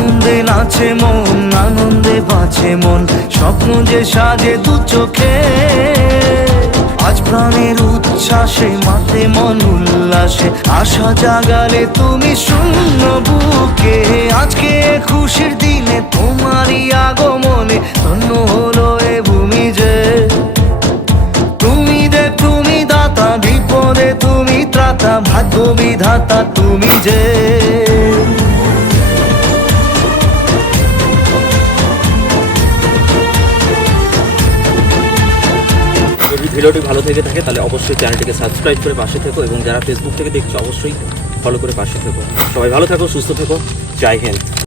আনন্দে নাচে মন, আনন্দে বাঁচে মন, স্বপ্ন যে সাজে দু চোখে। আজ প্রাণের উচ্ছ্বাসে মাতে মন উল্লাসে, আশা জাগালে তুমি শূন্য বুকে। আজকে খুশির দিনে তোমারই আগমনে ধন্য হলো এ ভূমি যে। তুমি দাতা, বিপদে তুমি ত্রাতা, ভাগ্য বিধাতা তুমি যে। যদি ভিডিওটি ভালো থেকে থাকে তাহলে অবশ্যই চ্যানেলটিকে সাবস্ক্রাইব করে পাশে থেকো, এবং যারা ফেসবুক থেকে দেখছো অবশ্যই ফলো করে পাশে থেকো। সবাই ভালো থাকো, সুস্থ থেকো। জয় হিন্দ।